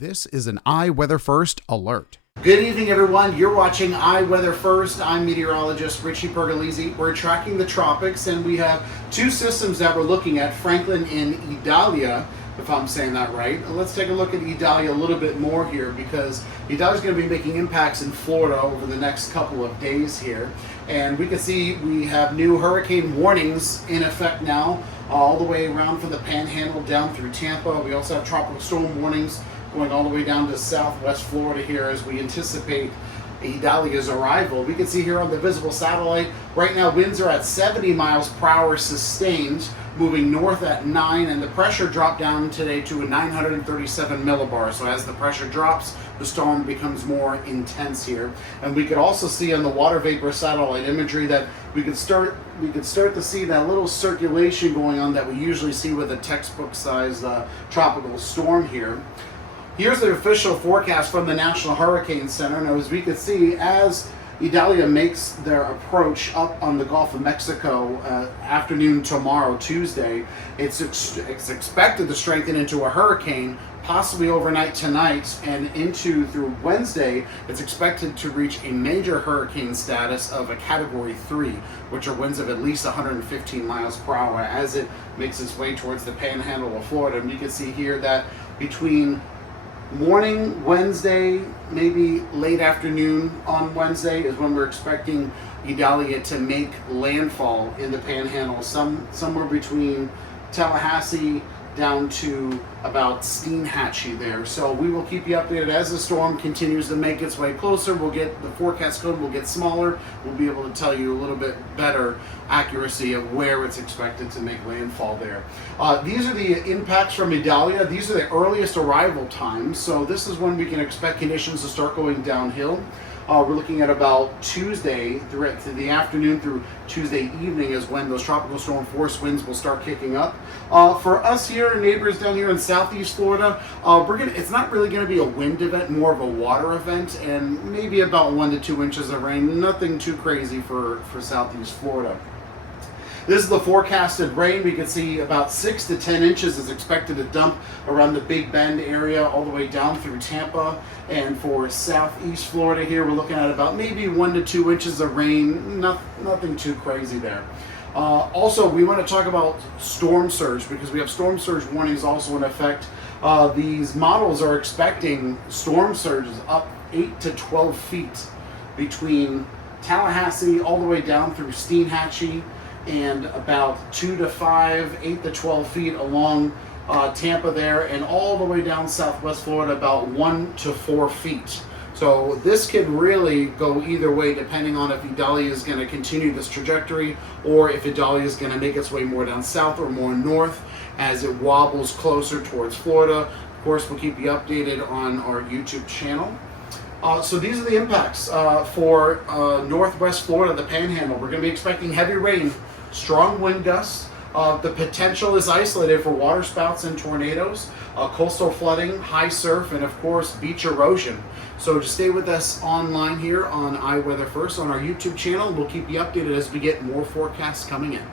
This is an iWeather First alert. Good evening, everyone. You're watching iWeather First. I'm meteorologist Richie Pergolesi. We're tracking the tropics, and we have two systems that we're looking at, Franklin and Idalia, if I'm saying that right. Let's take a look at Idalia a little bit more here, because Idalia is going to be making impacts in Florida over the next couple of days here. And we can see we have new hurricane warnings in effect now, all the way around from the Panhandle down through Tampa. We also have tropical storm warnings going all the way down to southwest Florida here as we anticipate Idalia's arrival. We can see here on the visible satellite, right now winds are at 70 miles per hour sustained, moving north at 9, and the pressure dropped down today to a 937 millibars. So as the pressure drops, the storm becomes more intense here. And we could also see on the water vapor satellite imagery that we could start to see that little circulation going on that we usually see with a textbook sized tropical storm here. Here's the official forecast from the National Hurricane Center. Now, as we can see, as Idalia makes their approach up on the Gulf of Mexico afternoon tomorrow, Tuesday, it's expected to strengthen into a hurricane, possibly overnight tonight, and through Wednesday, it's expected to reach a major hurricane status of a Category 3, which are winds of at least 115 miles per hour as it makes its way towards the Panhandle of Florida. And you can see here that between morning Wednesday, maybe late afternoon on Wednesday is when we're expecting Idalia to make landfall in the Panhandle, somewhere between Tallahassee down to about Steenhatchee there. So we will keep you updated as the storm continues to make its way closer. We'll get the forecast code will get smaller. We'll be able to tell you a little bit better accuracy of where it's expected to make landfall there. These are the impacts from Idalia. These are the earliest arrival times. So this is when we can expect conditions to start going downhill. We're looking at about Tuesday through to the afternoon through Tuesday evening is when those tropical storm force winds will start kicking up. For us here, neighbors down here in southeast Florida, it's not really going to be a wind event, more of a water event, and maybe about 1 to 2 inches of rain. Nothing too crazy for southeast Florida. This is the forecasted rain. We can see about 6 to 10 inches is expected to dump around the Big Bend area all the way down through Tampa. And for southeast Florida here, we're looking at about maybe 1 to 2 inches of rain. Nothing too crazy there. Also, we want to talk about storm surge because we have storm surge warnings also in effect. These models are expecting storm surges up 8 to 12 feet between Tallahassee all the way down through Steenhatchee, and about 2 to 5, 8 to 12 feet along Tampa there, and all the way down southwest Florida about 1 to 4 feet. So this could really go either way depending on if Idalia is going to continue this trajectory or if Idalia is going to make its way more down south or more north as it wobbles closer towards Florida. Of course, we'll keep you updated on our YouTube channel. So these are the impacts for northwest Florida, the Panhandle. We're going to be expecting heavy rain, strong wind gusts. The potential is isolated for waterspouts and tornadoes, coastal flooding, high surf, and of course beach erosion. So just stay with us online here on iWeather First on our YouTube channel. We'll keep you updated as we get more forecasts coming in.